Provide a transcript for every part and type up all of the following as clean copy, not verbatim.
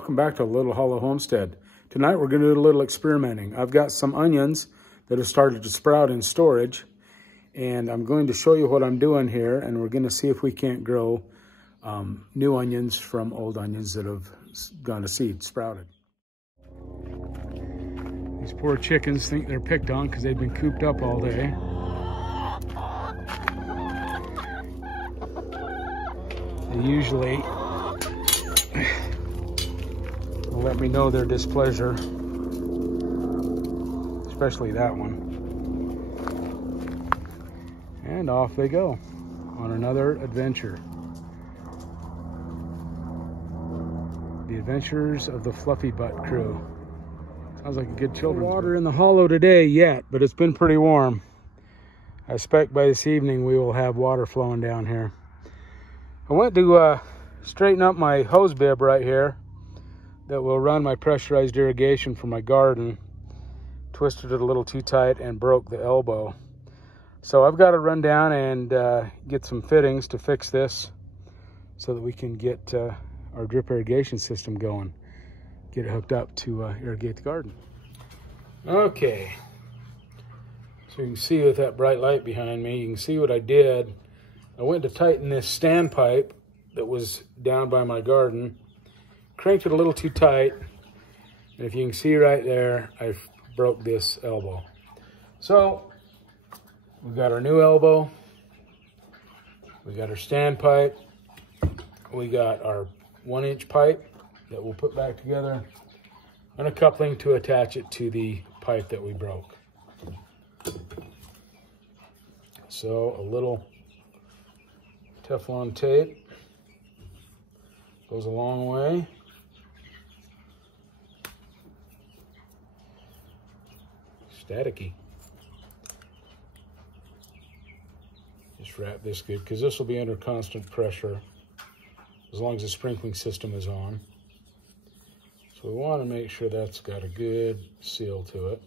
welcome back to Little Hollow Homestead. Tonight we're going to do a little experimenting. I've got some onions that have started to sprout in storage, and I'm going to show you what I'm doing here, and we're going to see if we can't grow new onions from old onions that have gone to seed, sprouted. These poor chickens think they're picked on because they've been cooped up all day. They usually will let me know their displeasure, especially that one. And off they go on another adventure. The Adventures of the Fluffy Butt Crew. Sounds like a good children's book. Water in the hollow today yet, but it's been pretty warm. I expect by this evening we will have water flowing down here. I went to straighten up my hose bib right here that will run my pressurized irrigation for my garden. Twisted it a little too tight and broke the elbow. So I've got to run down and get some fittings to fix this so that we can get our drip irrigation system going. Get it hooked up to irrigate the garden. Okay, so you can see with that bright light behind me, you can see what I did. I went to tighten this standpipe that was down by my garden, cranked it a little too tight, and if you can see right there, I broke this elbow. So we've got our new elbow, we got our standpipe, we got our 1-inch pipe that we'll put back together, and a coupling to attach it to the pipe that we broke. So a little Teflon tape goes a long way. Staticky. Just wrap this good because this will be under constant pressure as long as the sprinkling system is on. So we want to make sure that's got a good seal to it.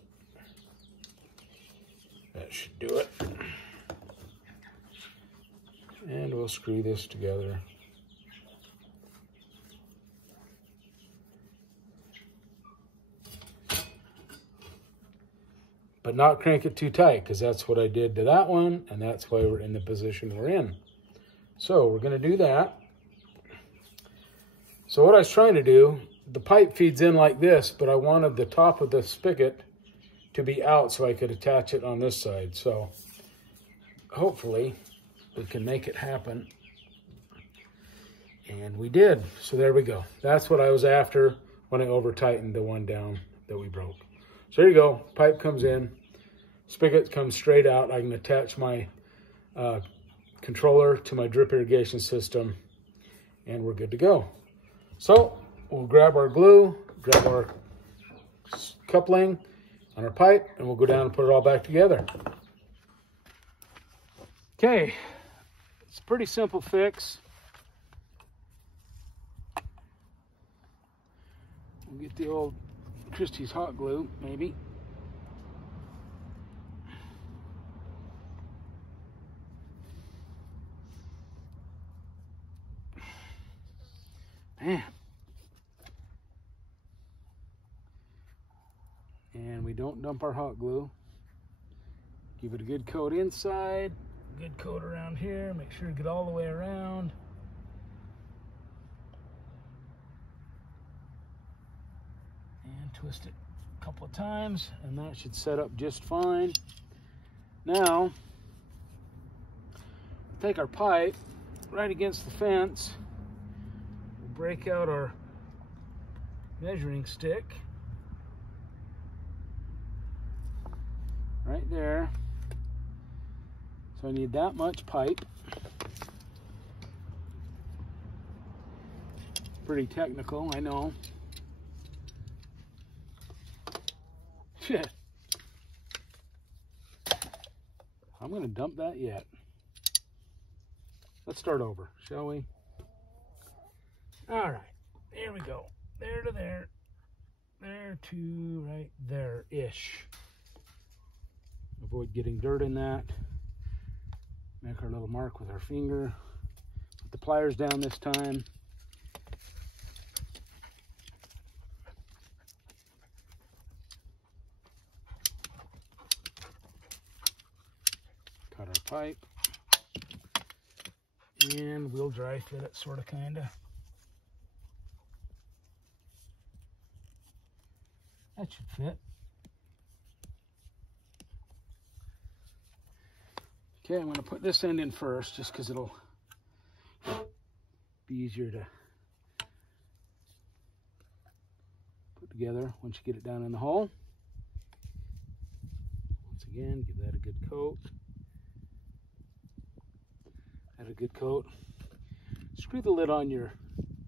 That should do it. And we'll screw this together. But not crank it too tight, because that's what I did to that one, and that's why we're in the position we're in. So we're going to do that. So what I was trying to do, the pipe feeds in like this, but I wanted the top of the spigot to be out so I could attach it on this side. So hopefully we can make it happen. And we did. So there we go. That's what I was after when I over-tightened the one down that we broke. So there you go. Pipe comes in. Spigot comes straight out. I can attach my controller to my drip irrigation system, and we're good to go. So we'll grab our glue, grab our coupling on our pipe, and we'll go down and put it all back together. Okay, it's a pretty simple fix. We'll get the old Christie's hot glue, maybe. Man. And we don't dump our hot glue. Give it a good coat inside, good coat around here, make sure you get all the way around. And twist it a couple of times, and that should set up just fine. Now, take our pipe right against the fence. We'll break out our measuring stick. Right there. So I need that much pipe. Pretty technical, I know. I'm going to dump that yet. Let's start over, shall we? All right, there we go. There to there. There to right there-ish. Avoid getting dirt in that. Make our little mark with our finger. Put the pliers down this time. pipe. And we'll dry fit it, sort of, kind of. That should fit. Okay, I'm going to put this end in first, just because it'll be easier to put together once you get it down in the hole. Once again, give that a good coat. Add a good coat. Screw the lid on your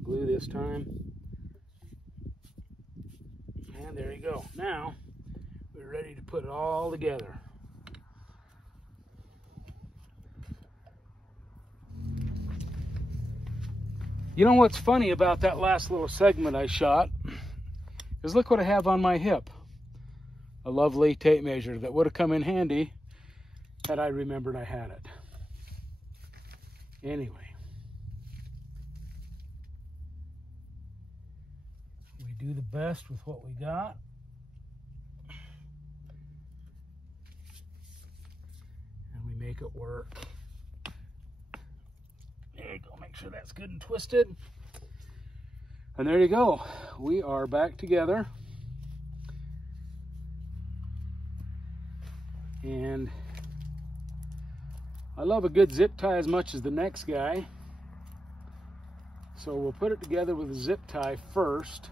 glue this time. And there you go. Now, we're ready to put it all together. You know what's funny about that last little segment I shot is look what I have on my hip. A lovely tape measure that would have come in handy had I remembered I had it. Anyway, we do the best with what we got. And we make it work. There you go, make sure that's good and twisted. And there you go, we are back together. And I love a good zip tie as much as the next guy. So we'll put it together with a zip tie first.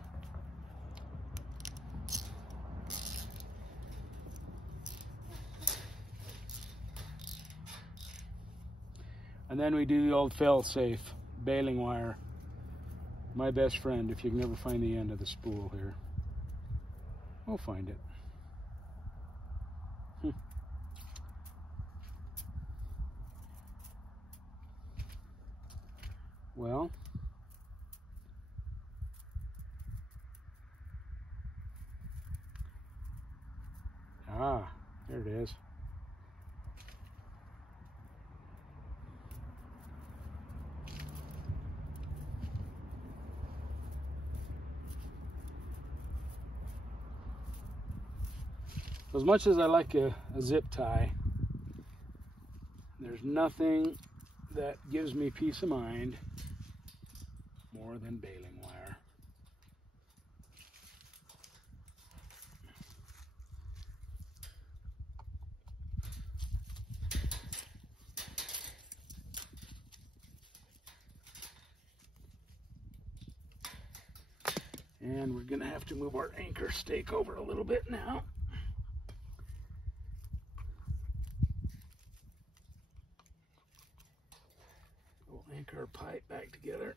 And then we do the old fail-safe baling wire. My best friend, if you can never find the end of the spool here. We'll find it. Well, there it is. As much as I like a zip tie, there's nothing that gives me peace of mind more than baling wire. And we're gonna have to move our anchor stake over a little bit now. We'll anchor our pipe back together.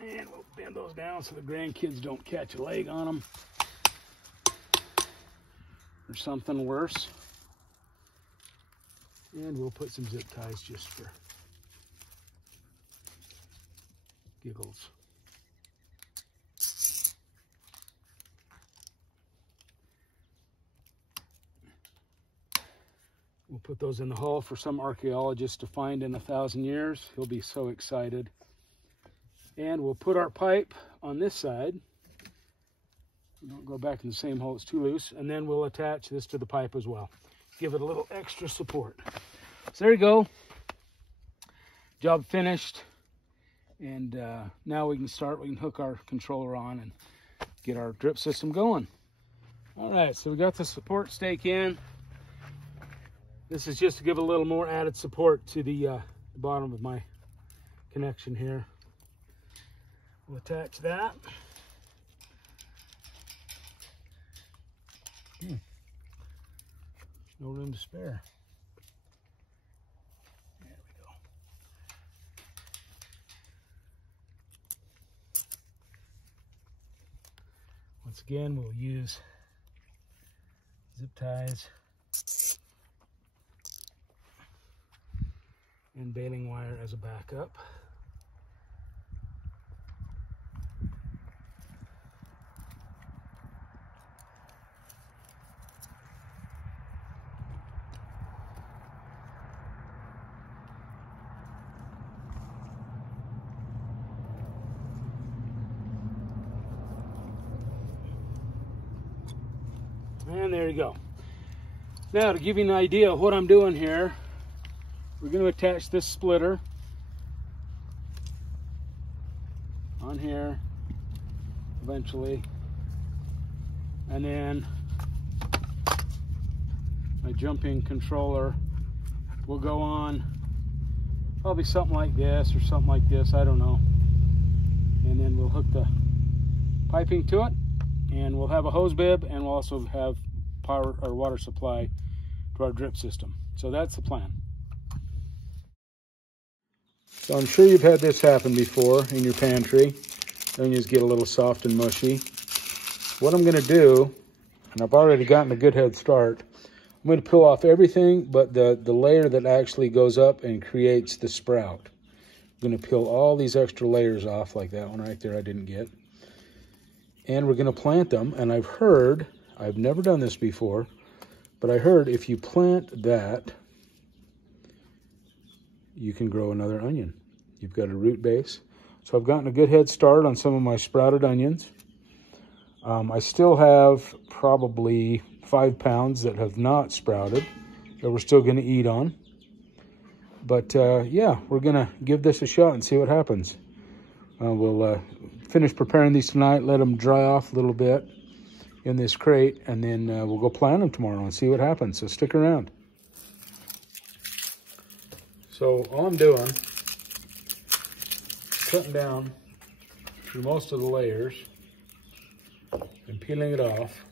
And we'll bend those down so the grandkids don't catch a leg on them or something worse. And we'll put some zip ties just for giggles. We'll put those in the hull for some archaeologist to find in 1,000 years. He'll be so excited. And we'll put our pipe on this side. Don't go back in the same hole, it's too loose. And then we'll attach this to the pipe as well. Give it a little extra support. So there you go. Job finished. And now we can start, we can hook our controller on and get our drip system going. All right, so we got the support stake in. This is just to give a little more added support to the bottom of my connection here. We'll attach that. No room to spare. There we go. Once again, we'll use zip ties and baling wire as a backup. And there you go. Now, to give you an idea of what I'm doing here, we're going to attach this splitter on here eventually. And then my jumping controller will go on probably something like this or something like this, I don't know. And then we'll hook the piping to it, and we'll have a hose bib, and we'll also have power or water supply to our drip system. So that's the plan. So I'm sure you've had this happen before in your pantry. Onions get a little soft and mushy. What I'm going to do, and I've already gotten a good head start, I'm going to peel off everything but the layer that actually goes up and creates the sprout. I'm going to peel all these extra layers off, like that one right there I didn't get. And we're going to plant them. And I've heard, I've never done this before, but I heard if you plant that, you can grow another onion. You've got a root base. So I've gotten a good head start on some of my sprouted onions. I still have probably 5 pounds that have not sprouted that we're still going to eat on. But yeah, we're going to give this a shot and see what happens. We'll finish preparing these tonight, let them dry off a little bit in this crate, and then we'll go plant them tomorrow and see what happens. So stick around. So all I'm doing is cutting down through most of the layers and peeling it off.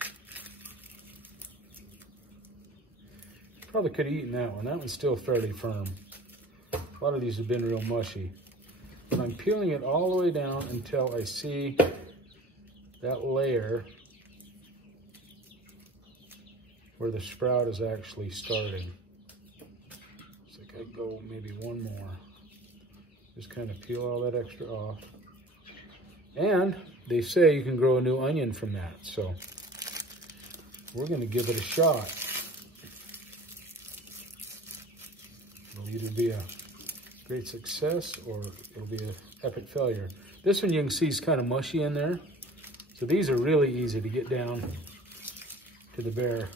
Probably could have eaten that one. That one's still fairly firm. A lot of these have been real mushy. But I'm peeling it all the way down until I see that layer where the sprout is actually starting. It's like I go maybe one more. Just kind of peel all that extra off. And they say you can grow a new onion from that. So we're going to give it a shot. It'll either be a great success or it'll be an epic failure. This one you can see is kind of mushy in there. So these are really easy to get down to the bare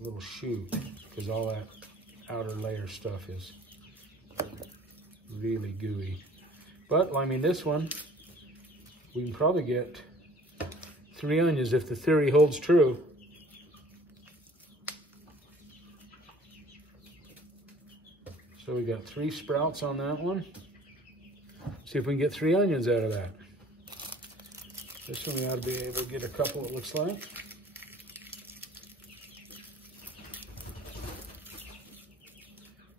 little shoot, because all that outer layer stuff is really gooey. But I mean, this one we can probably get 3 onions if the theory holds true. So we got 3 sprouts on that one. See if we can get 3 onions out of that. This one we ought to be able to get a couple, it looks like.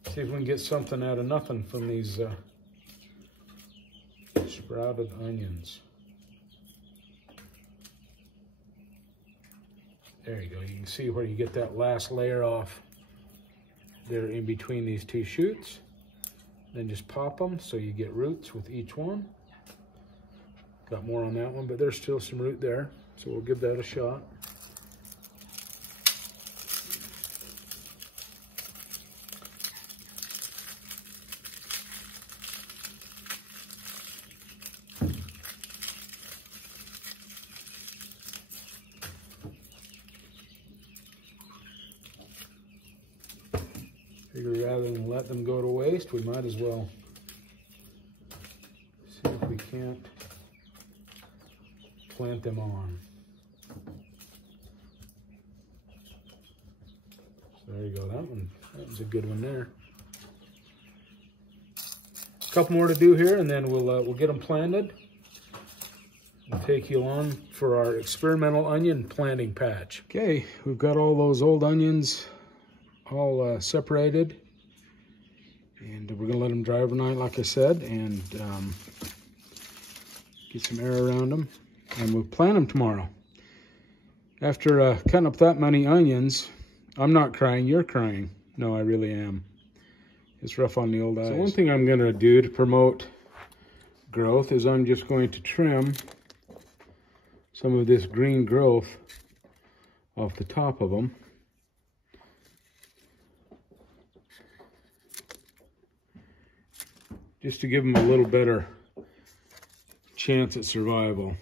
See if we can get something out of nothing from these sprouted onions. There you go. You can see where you get that last layer off. They're in between these 2 shoots. Then just pop them so you get roots with each one. Got more on that one, but there's still some root there. So we'll give that a shot. Figure rather than let them go to waste, we might as well see if we can't plant them on. So there you go, that one's a good one there. A couple more to do here, and then we'll get them planted. We'll take you along for our experimental onion planting patch. Okay, we've got all those old onions all separated, and we're gonna let them dry overnight, like I said, and get some air around them, and we'll plant them tomorrow. After cutting up that many onions, I'm not crying, you're crying. No, I really am. It's rough on the old eyes. So one thing I'm gonna do to promote growth is I'm just going to trim some of this green growth off the top of them. Just to give them a little better chance at survival.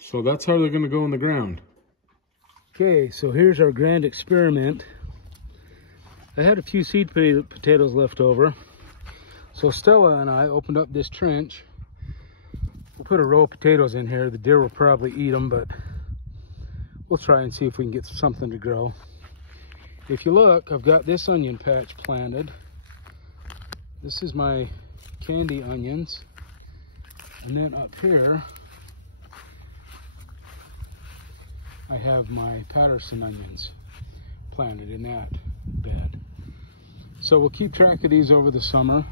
So that's how they're going to go in the ground. Okay, so here's our grand experiment. I had a few seed potatoes left over. So Stella and I opened up this trench. We'll put a row of potatoes in here. The deer will probably eat them, but we'll try and see if we can get something to grow. If you look, I've got this onion patch planted. This is my candy onions. And then up here, I have my Patterson onions planted in that bed. So we'll keep track of these over the summer.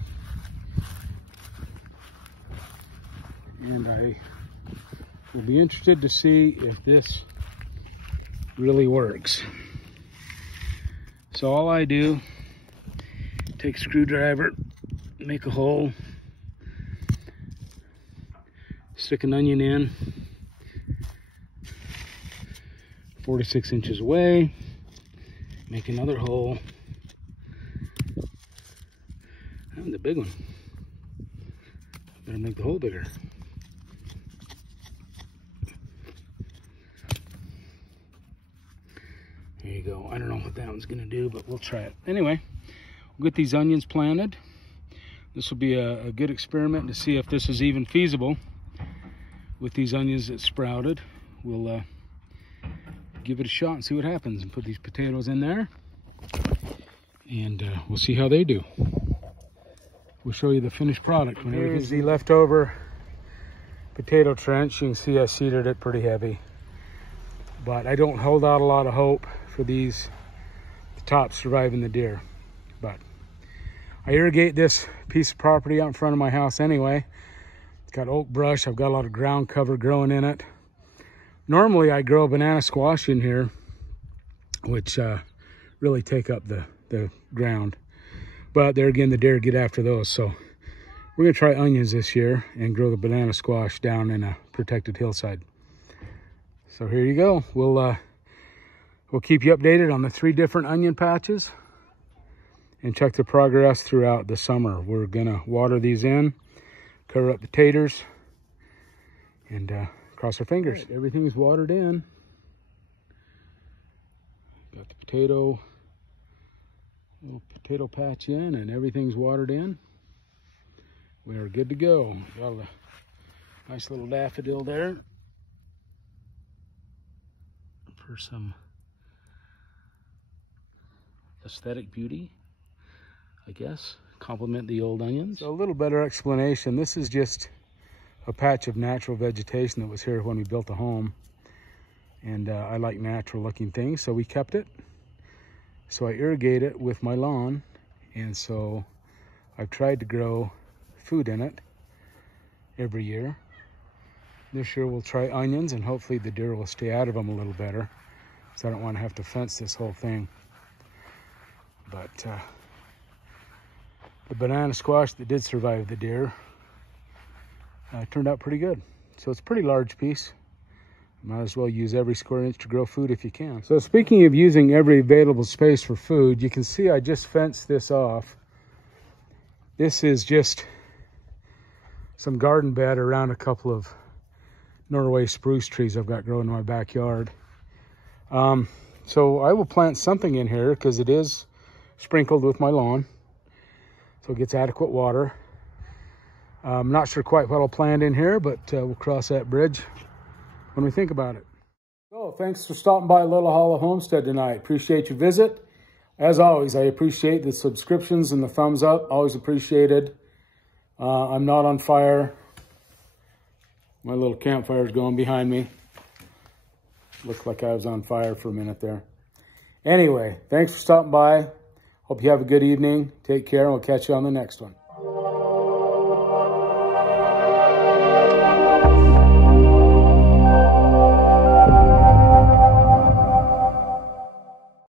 And I will be interested to see if this really works. So all I do, take a screwdriver, make a hole, stick an onion in 4 to 6 inches away, make another hole, and the big one. Better make the hole bigger. There you go. I don't know what that one's gonna do, but we'll try it. Anyway, we'll get these onions planted. This will be a good experiment to see if this is even feasible with these onions that sprouted. We'll give it a shot and see what happens, and put these potatoes in there, and we'll see how they do. We'll show you the finished product. Here's the leftover potato trench. You can see I seeded it pretty heavy, but I don't hold out a lot of hope for these, the tops surviving the deer. But I irrigate this piece of property out in front of my house anyway. It's got oak brush. I've got a lot of ground cover growing in it. Normally I grow banana squash in here, which really take up the ground. But there again, the deer get after those. So we're gonna try onions this year and grow the banana squash down in a protected hillside. So here you go. We'll keep you updated on the 3 different onion patches and check the progress throughout the summer. We're gonna water these in, cover up the taters, and cross our fingers. Right, everything's watered in. Got the little potato patch in, and everything's watered in. We are good to go. Got a nice little daffodil there for some aesthetic beauty, I guess. Complement the old onions. So a little better explanation. This is just a patch of natural vegetation that was here when we built the home. And I like natural looking things, so we kept it. So I irrigate it with my lawn. And so I've tried to grow food in it every year. This year we'll try onions, and hopefully the deer will stay out of them a little better, so I don't want to have to fence this whole thing. But the banana squash that did survive the deer turned out pretty good. So it's a pretty large piece. Might as well use every square inch to grow food if you can. So speaking of using every available space for food, you can see I just fenced this off. This is just some garden bed around a couple of Norway spruce trees I've got growing in my backyard. So I will plant something in here because it is sprinkled with my lawn, so it gets adequate water. I'm not sure quite what I'll plant in here, but we'll cross that bridge when we think about it. So thanks for stopping by Little Hollow Homestead tonight. Appreciate your visit. As always, I appreciate the subscriptions and the thumbs up. Always appreciated. I'm not on fire. My little campfire is going behind me. Looked like I was on fire for a minute there. Anyway, thanks for stopping by. Hope you have a good evening. Take care, and we'll catch you on the next one.